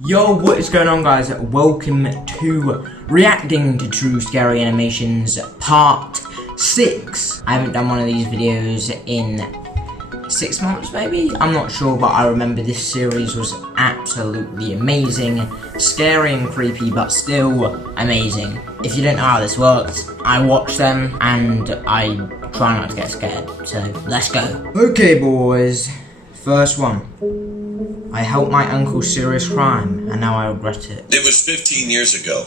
Yo, what is going on, guys? Welcome to reacting to True Scary Animations Part 6. I haven't done one of these videos in 6 months, maybe? I'm not sure, but I remember this series was absolutely amazing. Scary and creepy, but still amazing. If you don't know how this works, I watch them and I try not to get scared. So, let's go. Okay, boys. First one. I helped my uncle's serious crime, and now I regret it. It was 15 years ago.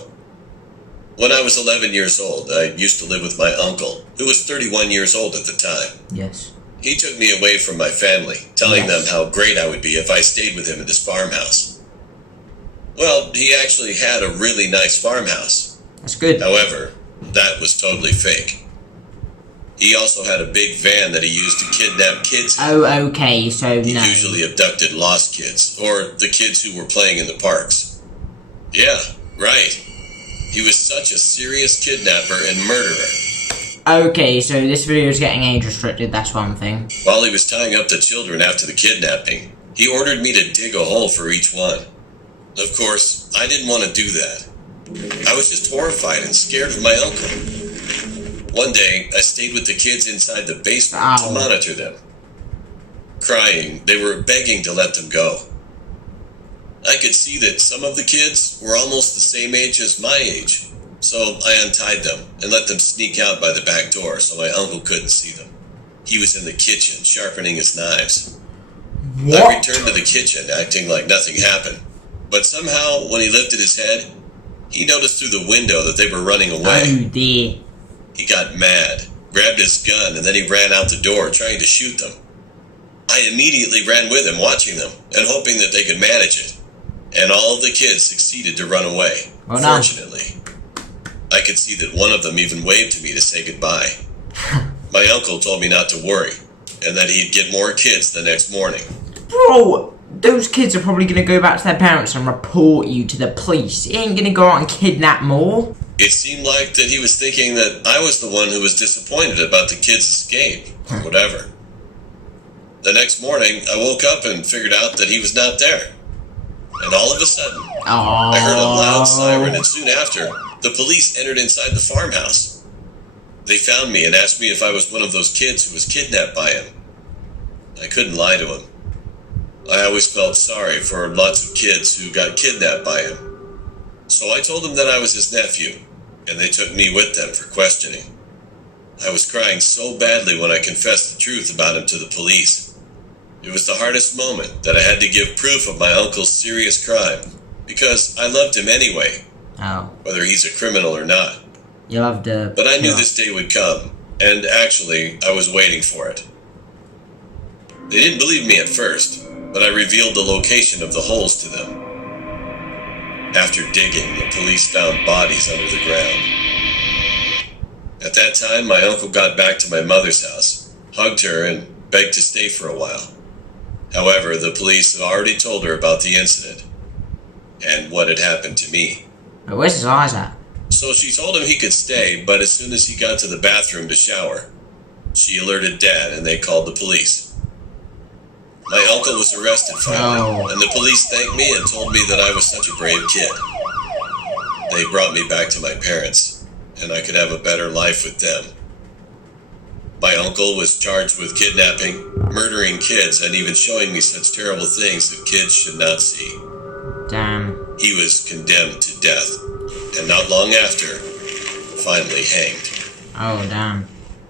When I was 11 years old, I used to live with my uncle, who was 31 years old at the time. Yes. He took me away from my family, telling them how great I would be if I stayed with him at his farmhouse. Well, he actually had a really nice farmhouse. That's good. However, that was totally fake. He also had a big van that he used to kidnap kids. Oh, okay, so He no. usually abducted lost kids, or the kids who were playing in the parks. Yeah, right. He was such a serious kidnapper and murderer. Okay, so this video is getting age restricted, that's one thing. While he was tying up the children after the kidnapping, he ordered me to dig a hole for each one. Of course, I didn't want to do that. I was just horrified and scared of my uncle. One day, I stayed with the kids inside the basement to monitor them. Crying, they were begging to let them go. I could see that some of the kids were almost the same age as my age, so I untied them and let them sneak out by the back door so my uncle couldn't see them. He was in the kitchen, sharpening his knives. What? I returned to the kitchen, acting like nothing happened. But somehow, when he lifted his head, he noticed through the window that they were running away. Oh dear. He got mad, grabbed his gun, and then he ran out the door trying to shoot them. I immediately ran with him, watching them, and hoping that they could manage it. And all of the kids succeeded to run away. Well done. Fortunately, I could see that one of them even waved to me to say goodbye. My uncle told me not to worry, and that he'd get more kids the next morning. Bro, those kids are probably gonna go back to their parents and report you to the police. He ain't gonna go out and kidnap more. It seemed like that he was thinking that I was the one who was disappointed about the kids' escape, or whatever. The next morning, I woke up and figured out that he was not there. And all of a sudden, I heard a loud siren, and soon after, the police entered inside the farmhouse. They found me and asked me if I was one of those kids who was kidnapped by him. I couldn't lie to him. I always felt sorry for lots of kids who got kidnapped by him. So I told them that I was his nephew, and they took me with them for questioning. I was crying so badly when I confessed the truth about him to the police. It was the hardest moment that I had to give proof of my uncle's serious crime, because I loved him anyway, whether he's a criminal or not. You loved the... But I knew this day would come, and actually, I was waiting for it. They didn't believe me at first, but I revealed the location of the holes to them. After digging, the police found bodies under the ground. At that time, my uncle got back to my mother's house, hugged her, and begged to stay for a while. However, the police had already told her about the incident and what had happened to me. But where's his eyes at? So she told him he could stay, but as soon as he got to the bathroom to shower, she alerted Dad and they called the police. My uncle was arrested finally, and the police thanked me and told me that I was such a brave kid. They brought me back to my parents, and I could have a better life with them. My uncle was charged with kidnapping, murdering kids, and even showing me such terrible things that kids should not see. Damn. He was condemned to death, and not long after, finally hanged. Oh, damn.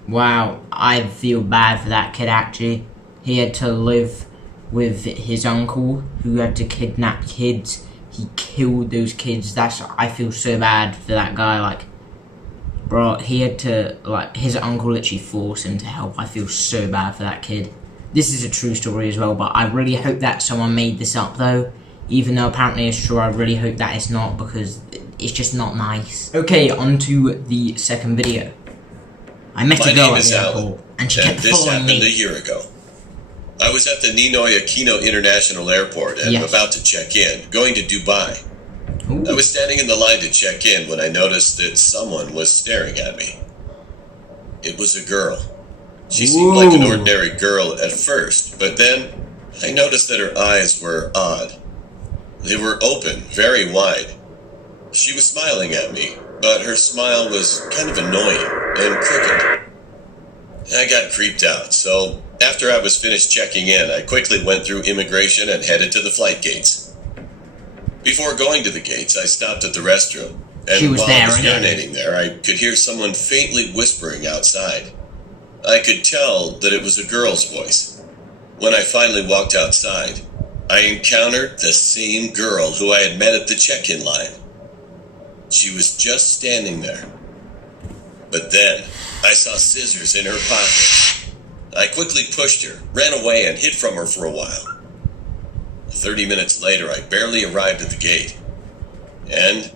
Wow, I feel bad for that kid, actually. He had to live with his uncle, who had to kidnap kids. He killed those kids. I feel so bad for that guy, like... Bro, he had to, like, his uncle literally forced him to help. I feel so bad for that kid. This is a true story as well, but I really hope that someone made this up, though. Even though apparently it's true, I really hope that it's not, because it's just not nice. Okay, on to the second video. I met a girl at the airport, and she kept following me. This happened a year ago. I was at the Ninoy Aquino International Airport and about to check in, going to Dubai. Ooh. I was standing in the line to check in when I noticed that someone was staring at me. It was a girl. She seemed like an ordinary girl at first, but then I noticed that her eyes were odd. They were open, very wide. She was smiling at me, but her smile was kind of annoying and crooked. I got creeped out, so after I was finished checking in, I quickly went through immigration and headed to the flight gates. Before going to the gates, I stopped at the restroom, and while I was urinating there, I could hear someone faintly whispering outside. I could tell that it was a girl's voice. When I finally walked outside, I encountered the same girl who I had met at the check-in line. She was just standing there. But then, I saw scissors in her pocket. I quickly pushed her, ran away, and hid from her for a while. 30 minutes later, I barely arrived at the gate. And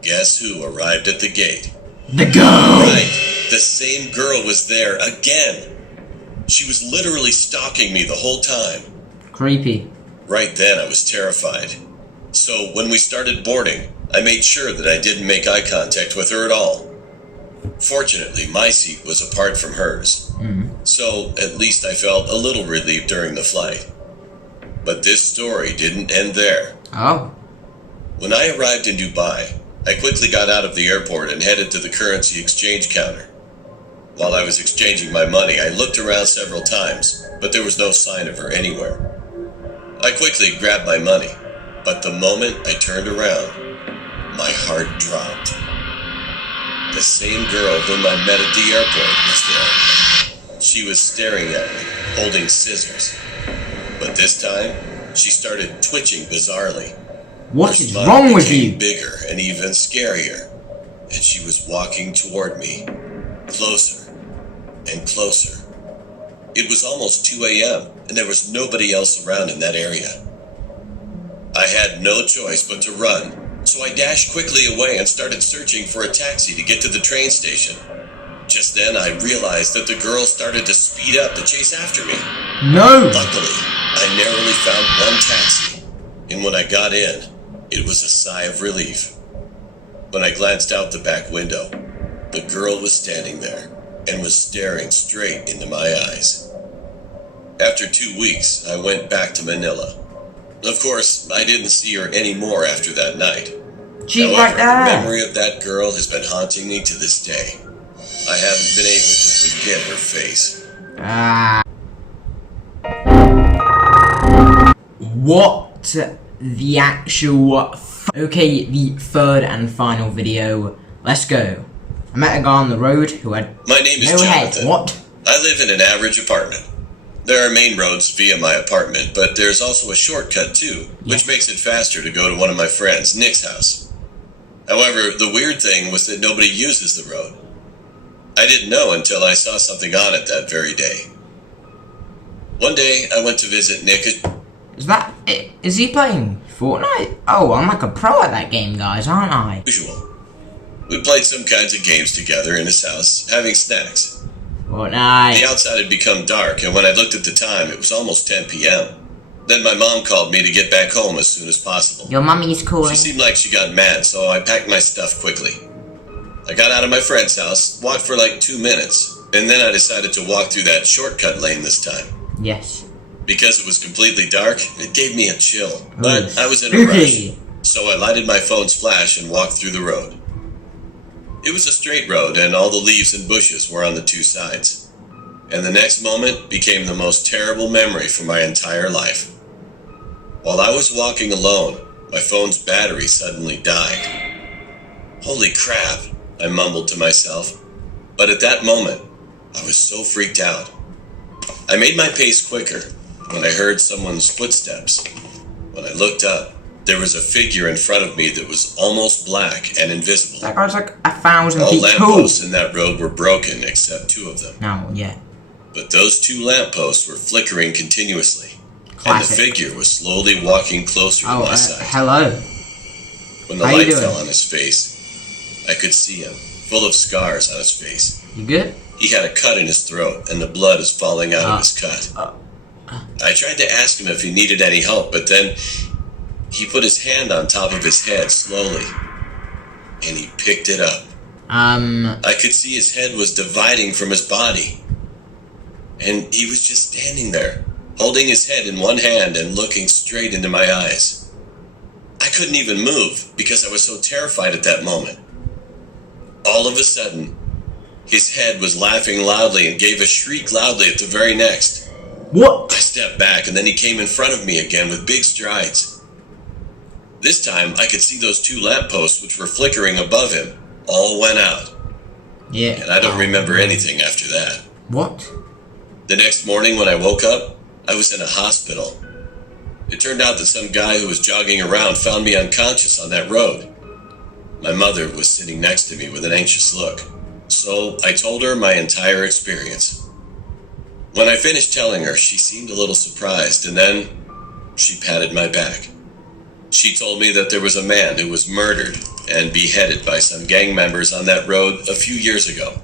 guess who arrived at the gate? The girl! Right, the same girl was there again. She was literally stalking me the whole time. Creepy. Right then, I was terrified. So when we started boarding, I made sure that I didn't make eye contact with her at all. Fortunately, my seat was apart from hers, so at least I felt a little relieved during the flight. But this story didn't end there. Oh. When I arrived in Dubai, I quickly got out of the airport and headed to the currency exchange counter. While I was exchanging my money, I looked around several times, but there was no sign of her anywhere. I quickly grabbed my money, but the moment I turned around, my heart dropped. The same girl whom I met at the airport was there. She was staring at me, holding scissors. But this time, she started twitching bizarrely. What Her is smile wrong with became you? bigger and even scarier. And she was walking toward me, closer and closer. It was almost 2 a.m., and there was nobody else around in that area. I had no choice but to run. So I dashed quickly away and started searching for a taxi to get to the train station. Just then I realized that the girl started to speed up to chase after me. No! Luckily, I narrowly found one taxi, and when I got in, it was a sigh of relief. When I glanced out the back window, the girl was standing there and was staring straight into my eyes. After 2 weeks, I went back to Manila. Of course, I didn't see her anymore after that night. She's However, right there. the memory of that girl has been haunting me to this day. I haven't been able to forget her face. What the actual okay, the third and final video. Let's go. I met a guy on the road who had My name is no Jonathan. head. What? I live in an average apartment. There are main roads via my apartment, but there's also a shortcut too, which makes it faster to go to one of my friends, Nick's house. However, the weird thing was that nobody uses the road. I didn't know until I saw something on it that very day. One day, I went to visit Nick. Is he playing Fortnite? Oh, I'm like a pro at that game, guys, aren't I? Usual. We played some kinds of games together in his house, having snacks. Fortnite. The outside had become dark, and when I looked at the time, it was almost 10 p.m. Then my mom called me to get back home as soon as possible. Your mummy's calling. She seemed like she got mad, so I packed my stuff quickly. I got out of my friend's house, walked for like 2 minutes, and then I decided to walk through that shortcut lane this time. Yes. Because it was completely dark, it gave me a chill, but I was in a spooky. rush, so I lighted my phone's flash and walked through the road. It was a straight road, and all the leaves and bushes were on the two sides. And the next moment became the most terrible memory for my entire life. While I was walking alone, my phone's battery suddenly died. Holy crap, I mumbled to myself. But at that moment, I was so freaked out. I made my pace quicker when I heard someone's footsteps. When I looked up, there was a figure in front of me that was almost black and invisible. That guy's like 1,000 All feet tall. lampposts in that road were broken except 2 of them. No, yeah. But those 2 lampposts were flickering continuously. Classic. And the figure was slowly walking closer to my side. Hello. When the How you light doing? fell on his face, I could see him, full of scars on his face. You good? He had a cut in his throat, and the blood is falling out of his cut. I tried to ask him if he needed any help, but then he put his hand on top of his head slowly, and he picked it up. I could see his head was dividing from his body, and he was just standing there, holding his head in one hand and looking straight into my eyes. I couldn't even move because I was so terrified at that moment. All of a sudden, his head was laughing loudly and gave a shriek loudly at the very next. What? I stepped back and then he came in front of me again with big strides. This time I could see those 2 lampposts which were flickering above him all went out. Yeah. And I don't remember anything after that. What? The next morning when I woke up, I was in a hospital. It turned out that some guy who was jogging around found me unconscious on that road. My mother was sitting next to me with an anxious look, so I told her my entire experience. When I finished telling her, she seemed a little surprised, and then she patted my back. She told me that there was a man who was murdered and beheaded by some gang members on that road a few years ago,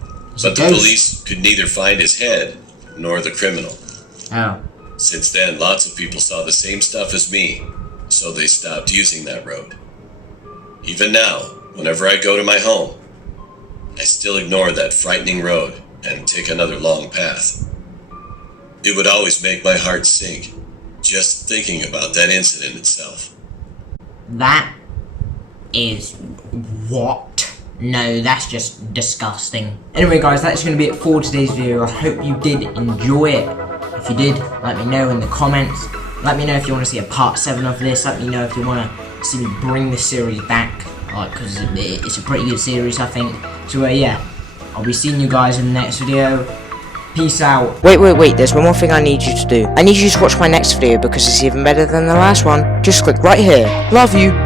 but the police could neither find his head nor the criminal. Oh. Since then, lots of people saw the same stuff as me, so they stopped using that road. Even now, whenever I go to my home, I still ignore that frightening road and take another long path. It would always make my heart sink, just thinking about that incident itself. That is what? No, that's just disgusting. Anyway guys, that's going to be it for today's video. I hope you did enjoy it. If you did, let me know in the comments. Let me know if you want to see a part 7 of this. Let me know if you want to see me bring the series back, because it's a pretty good series, I think. So yeah, I'll be seeing you guys in the next video. Peace out. Wait, there's one more thing I need you to do. I need you to watch my next video because it's even better than the last one. Just click right here. Love you.